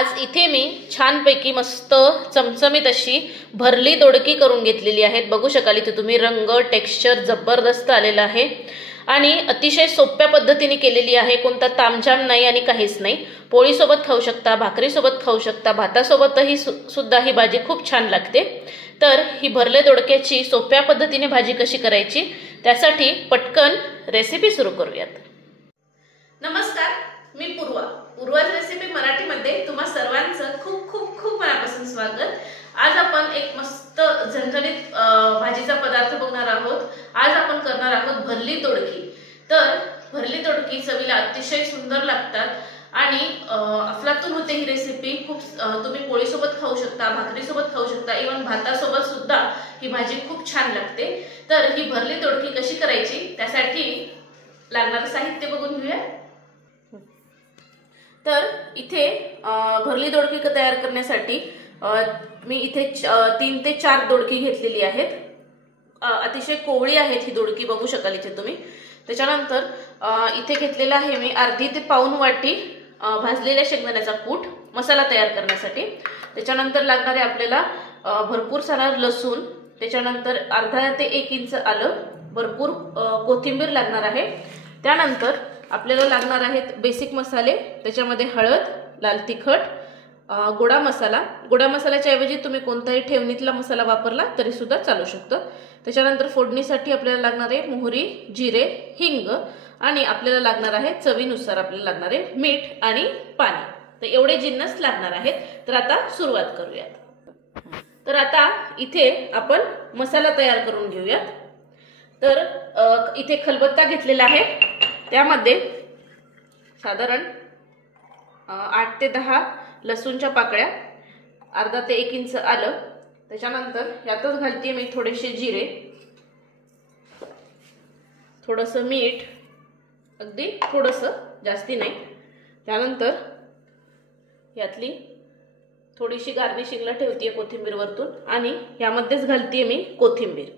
आज इथे मी छानपैकी मस्त चमचमीत अशी भरली दोडकी करून घेतलेली आहेत। बघू शकाल इथे तुम्ही रंग टेक्स्चर जबरदस्त आलेला आहे आणि अतिशय सोप्या पद्धतीने केलेली आहे। कोणता तामझाम नाही आणि काहीच नाही। पोळी सोबत खाऊ शकता, भाकरी सोबत खाऊ शकता, भातासोबतही सुद्धा ही भाजी खूप छान लागते। तर ही भरले दोडक्याची सोप्या पद्धतीने भाजी कशी करायची त्यासाठी पटकन रेसिपी सुरू करूयात। नमस्कार, मी पूर्वाज रेसिपी मराठीमध्ये तुम्हा सर्वांचं खूप खूप खूप मनापासून स्वागत। आज आपण एक मस्त झणझणीत भाजीचा पदार्थ बघणार आहोत। आज आपण करणार आहोत भरली दोडकी। तर भरली दोडकी चवीला अतिशय सुंदर लागतात आणि अफलातून होते ही रेसिपी। खूप तुम्ही पोळी सोबत खाऊ शकता, भाकरी सोबत खाऊ शकता, इवन भातासोबत सुद्धा ही भाजी खूप छान लागते। तर ही भरली दोडकी कशी करायची त्यासाठी लागणारे साहित्य बघून घेऊया। तर इथे भरली दोडकी तयार करण्यासाठी मी इथे 3 ते 4 दोडकी घेतलेली आहेत। अतिशय कोवळी आहेत ही दोडकी, बघू शकाल इथे तुम्ही। त्याच्यानंतर इथे घेतलेला आहे मी अर्धी ते पाऊण वाटी भाजलेल्या शेंगदाण्याचा कूट मसाला तयार करण्यासाठी। त्याच्यानंतर लागणार आहे आपल्याला भरपूर सारा लसूण, त्याच्यानंतर अर्धा ते 1 इंच आलं, भरपूर कोथिंबीर लागणार आहे। त्यानंतर आपल्याला लागणार आहेत बेसिक मसाले, त्याच्यामध्ये हळद, लाल तिखट, गोडा मसाला। गोडा मसाल्याच्या ऐवजी तुम्ही कोणताही ठेवणीतला मसाला वापरला तरी सुद्धा चालू शकतं। त्याच्यानंतर फोडणीसाठी आपल्याला लागणार आहे मोहरी, जिरे, हिंग आणि आपल्याला लागणार आहे चवीनुसार आपल्याला लागणार आहे मीठ आणि पाणी। तर एवढे जिन्नस लागणार आहेत। तर आता सुरुवात करूयात। तर आता इथे आपण मसाला तयार करून घेऊयात। तर इथे खलबत्ता घेतलेला आहे, त्यामध्ये साधारण 8 ते 10 लसूणच्या पाकळ्या, अर्धा ते 1 इंच आलं, त्याच्यानंतर यातच घालते मी थोडेसे जिरे, थोडंसं मीठ, अगदी थोडंसं, जास्ती नाही। त्यानंतर यातली थोडीशी गार्निशिंगला ठेवते कोथिंबीर वरतून आणि यामध्येच घालते मी कोथिंबीर।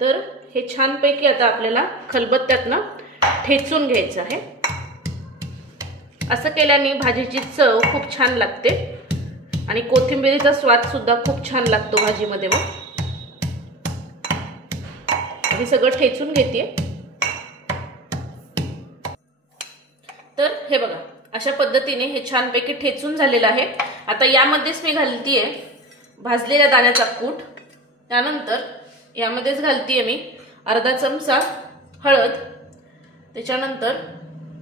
तर हे छानपैकी आता आपल्याला खलबत्त्यातनं ठेचून घ्यायचं आहे। असं केल्याने भाजीची चव खूप छान लागते आणि कोथिंबीरीचा स्वाद सुद्धा खूप छान लागतो भाजीमध्ये। हे सगळं ठेचून घेते। तर हे बघा, अशा पद्धतीने हे छानपैकी ठेचून झालेलं आहे। आता यामध्येच मी घालतीये भाजलेल्या दाण्याचा कूट, त्यानंतर यामध्येच घालतीये मी अर्धा चमचा हळद, त्याच्यानंतर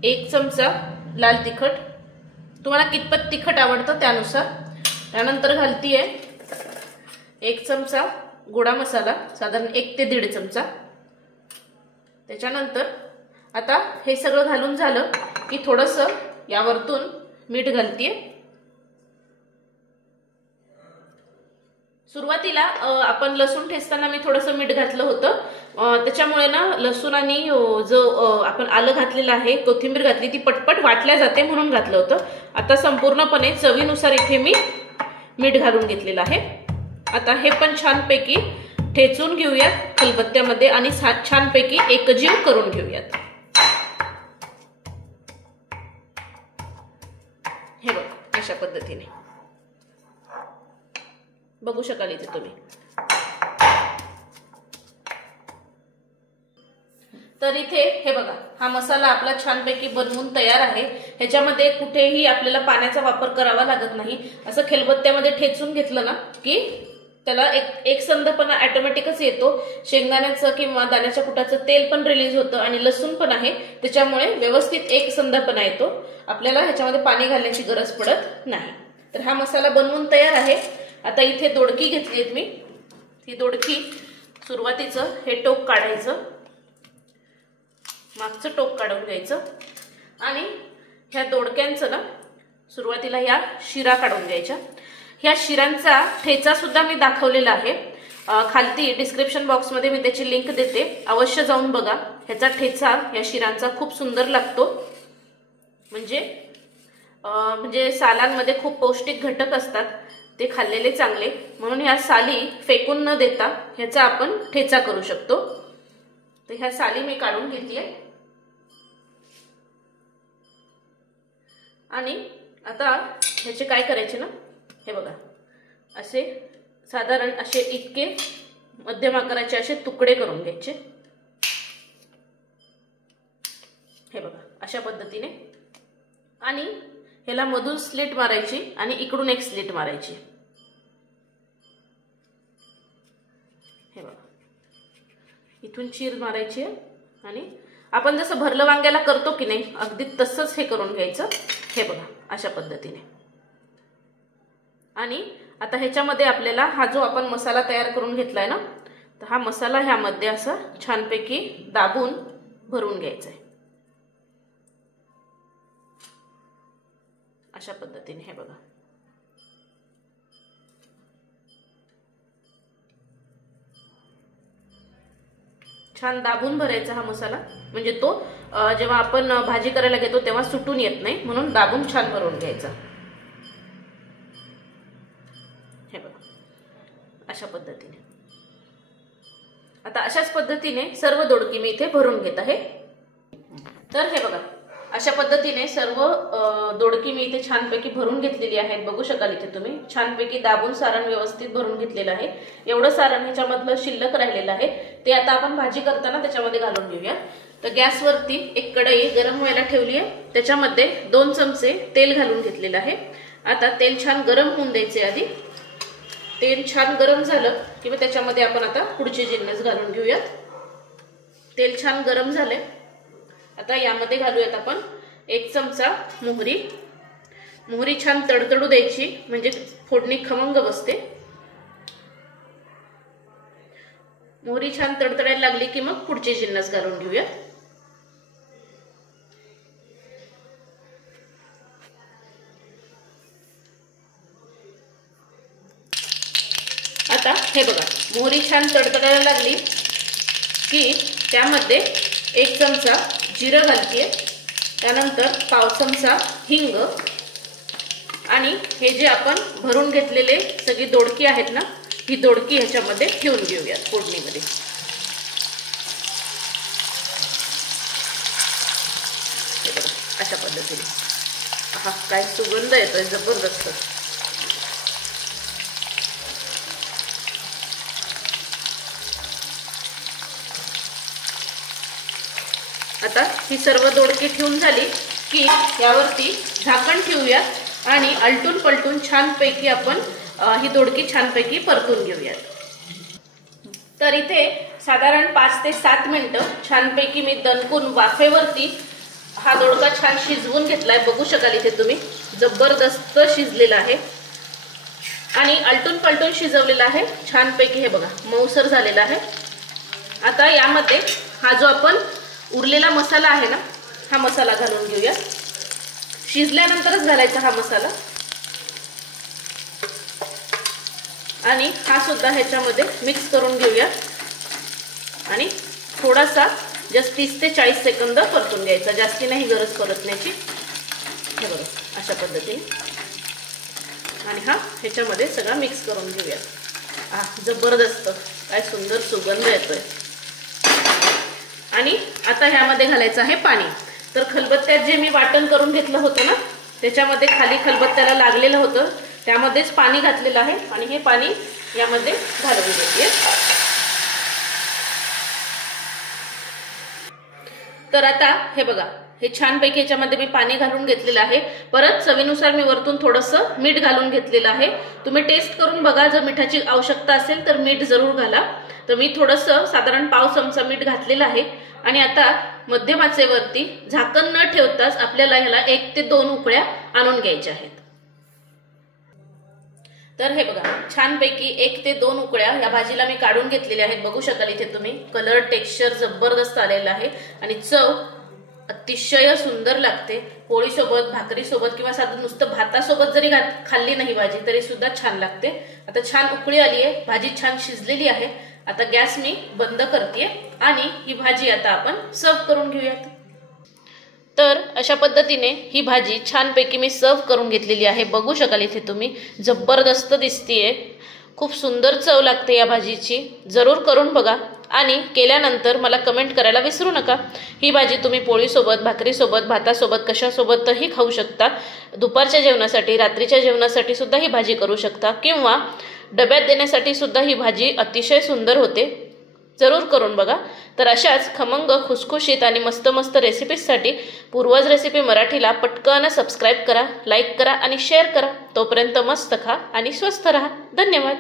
1 चमचा लाल तिखट, तुम्हाला कितपत तिखट आवडतं त्यानुसार। त्यानंतर घालतीये 1 चमचा गोडा मसाला, साधारण 1 ते 1.5 चमचा। त्याच्यानंतर आता हे सगळं घालून झालं की थोडंसं यावरतून मीठ घालतीये। सुरुवातीला आपण लसूण ठेचताना मी थोडंसं मीठ घातलं होतं, त्याच्यामुळे ना लसूण आणि जो आपण आलं घातलेलं आहे, कोथिंबीर घातली, ती पटपट वाटल्या जाते म्हणून घातलं होतं। आता संपूर्णपणे चवीनुसार इथे मी मीठ घालून घेतलेलं आहे। आता हे पण छानपैकी ठेचून घेऊयात खलबत्त्यामध्ये आणि छानपैकी एकजीव करून घेऊयात। हे बघ, अशा पद्धतीने बघू शकाल इथे तुम्ही। तर इथे हे बघा, हा मसाला आपला छानपैकी बनवून तयार आहे। ह्याच्यामध्ये कुठेही आपल्याला पाण्याचा वापर करावा लागत नाही। असं खलबत्त्यामध्ये ठेचून घेतलं ना की त्याला एक संधपणा ऑटोमॅटिकच येतो। शेंगदाण्याचं किंवा दाण्याच्या कुटाचं तेल पण रिलीज होतं आणि लसूण पण आहे, त्याच्यामुळे व्यवस्थित एक संधपणा येतो। आपल्याला ह्याच्यामध्ये पाणी घालण्याची गरज पडत नाही। तर हा मसाला बनवून तयार आहे। आता इथे दोडकी घेतली मी, ही दोडकी सुरुवातीचं हे टोक काढायचं, मागचं टोक काढून घ्यायचं आणि ह्या दोडक्यांचं ना सुरुवातीला ह्या शिरा काढून घ्यायच्या। ह्या शिरांचा ठेचा सुद्धा मी दाखवलेला आहे, खालती डिस्क्रिप्शन बॉक्समध्ये मी त्याची लिंक देते, अवश्य जाऊन बघा। ह्याचा ठेचा या शिरांचा खूप सुंदर लागतो। म्हणजे सालांमध्ये खूप पौष्टिक घटक असतात, ते खाल्लेले चांगले, म्हणून ह्या साली फेकून न देता ह्याचा आपण ठेचा करू शकतो। तर ह्या साली मी काढून घेतलीये आणि आता ह्याचे काय करायचे ना, हे बघा असे साधारण असे इतके मध्यम आकाराचे असे तुकडे करून घ्यायचे। हे बघा अशा पद्धतीने, आणि ह्याला मधून स्लिट मारायची आणि इकडून एक स्लिट मारायची। हे बघा इथून चीर मारायची आणि आपण जसं भरलं वांग्याला करतो की नाही अगदी तसंच हे करून घ्यायचं। हे बघा अशा पद्धतीने। आणि आता ह्याच्यामध्ये आपल्याला हा जो आपण मसाला तयार करून घेतलाय ना, तर हा मसाला ह्यामध्ये असा छानपैकी दाबून भरून घ्यायचा आहे अशा पद्धतीने। हे बघा छान दाबून भरायचा हा मसाला, म्हणजे तो जेव्हा आपण भाजी करायला घेतो तेव्हा सुटून येत नाही, म्हणून दाबून छान भरून घ्यायचा। हे बघा अशा पद्धतीने। आता अशाच पद्धतीने सर्व दोडकी मी इथे भरून घेत आहे। तर हे बघा अशा पद्धतीने सर्व दोडकी मी इथे छानपैकी भरून घेतलेली आहेत। बघू शकाल इथे तुम्ही छानपैकी दाबून सारण व्यवस्थित भरून घेतलेलं आहे। एवढं सारण ह्याच्यामधलं शिल्लक राहिलेलं आहे ते आता आपण भाजी करताना त्याच्यामध्ये घालून घेऊया। तर गॅसवरती एक कढई गरम व्हायला ठेवली आहे, त्याच्यामध्ये 2 चमचे तेल घालून घेतलेलं आहे। आता तेल छान गरम होऊन द्यायचे। आधी तेल छान गरम झालं की मग त्याच्यामध्ये आपण आता पुढचे जिन्नस घालून घेऊयात। तेल छान गरम झाले, आता यामध्ये घालूयात आपण 1 चमचा मोहरी। मोहरी छान तडतडू द्यायची म्हणजे फोडणी खमंग बसते। मोहरी छान तडतडायला लागली की मग पुढचे जिन्नस घालून घेऊया। आता हे बघा मोहरी छान तडतडायला लागली की त्यामध्ये 1 चमचा जिरं घालते, त्यानंतर पाव चमचा हिंग, आणि हे जे आपण भरून घेतलेले सगळी दोडकी आहेत ना, ही दोडकी ह्याच्यामध्ये ठेवून घेऊया फोडणीमध्ये। अशा पद्धतीने हा काय सुगंध येतोय जबरदस्त। आता ही सर्व दोडकी ठेवून झाली की यावरती झाकण ठेवूया आणि आलटून पलटून छानपैकी आपण ही दोडकी छानपैकी परतून घेऊयात। तर इथे साधारण 5 ते 7 मिनिटं छानपैकी मी दणकून वाफेवरती हा दोडका छान शिजवून घेतलाय। बघू शकाल इथे तुम्ही जबरदस्त शिजलेला आहे आणि आलटून पलटून शिजवलेला आहे छानपैकी। हे बघा मऊसर झालेला आहे। आता यामध्ये हा जो आपण उरलेला मसाला आहे ना, हा मसाला घालून घेऊया। शिजल्यानंतरच घालायचा हा मसाला, आणि हा सुद्धा ह्याच्यामध्ये मिक्स करून घेऊया आणि थोडासा जस्ट 30 ते 40 सेकंद परतून घ्यायचा, जास्ती नाही गरज परतण्याची। हे बघा अशा पद्धतीने, आणि हा ह्याच्यामध्ये सगळा मिक्स करून घेऊया। जबरदस्त काय सुंदर सुगंध येतोय। आणि आता ह्यामध्ये घालायचं आहे पाणी। तर खलबत्त्यात जे मी वाटण करून घेतलं होतं ना, त्याच्यामध्ये खाली खलबत्त्याला लागलेलं होतं, त्यामध्येच पाणी घातलेलं आहे आणि हे पाणी यामध्ये घालून घेते। तर आता हे बघा हे छानपैकी ह्याच्यामध्ये मी पाणी घालून घेतलेलं आहे। परत चवीनुसार मी वरतून थोडंसं मीठ घालून घेतलेलं आहे। तुम्ही टेस्ट करून बघा, जर मिठाची आवश्यकता असेल तर मीठ जरूर घाला। तर मी थोडंसं साधारण पाव चमचा मीठ घातलेलं आहे आणि आता मध्यम आचेवरती झाकण न ठेवताच आपल्याला ह्याला 1 ते 2 उकळ्या आणून घ्यायच्या आहेत। तर हे बघा छानपैकी 1 ते 2 उकळ्या या भाजीला मी काढून घेतलेल्या आहेत। बघू शकाल इथे तुम्ही कलर टेक्स्चर जबरदस्त आलेला आहे आणि चव अतिशय सुंदर लागते। पोळीसोबत, भाकरीसोबत किंवा साधं नुसतं भातासोबत जरी खाल्ली नाही भाजी तरी सुद्धा छान लागते। आता छान उकळी आली आहे, भाजी छान शिजलेली आहे। आता गॅस मी बंद करते आणि ही भाजी आता आपण सर्व करून घेऊयात। तर अशा पद्धतीने ही भाजी छानपैकी मी सर्व करून घेतलेली आहे। बघू शकाल इथे तुम्ही जबरदस्त दिसतीये, खूप सुंदर चव लागते या भाजीची। जरूर करून बघा आणि केल्यानंतर मला कमेंट करायला विसरू नका। ही भाजी तुम्ही पोळीसोबत, भाकरीसोबत, भातासोबत कशासोबतही खाऊ शकता। दुपारच्या जेवणासाठी, रात्रीच्या जेवणासाठी सुद्धा ही भाजी करू शकता किंवा डब्यात देण्यासाठी सुद्धा ही भाजी अतिशय सुंदर होते। जरूर करून बघा। तर अशाच खमंग, खुसखुशीत आणि मस्त मस्त रेसिपीजसाठी पूर्वज रेसिपी मराठीला पटकन सबस्क्राईब करा, लाईक करा आणि शेअर करा। तोपर्यंत मस्त खा आणि स्वस्थ रहा। धन्यवाद।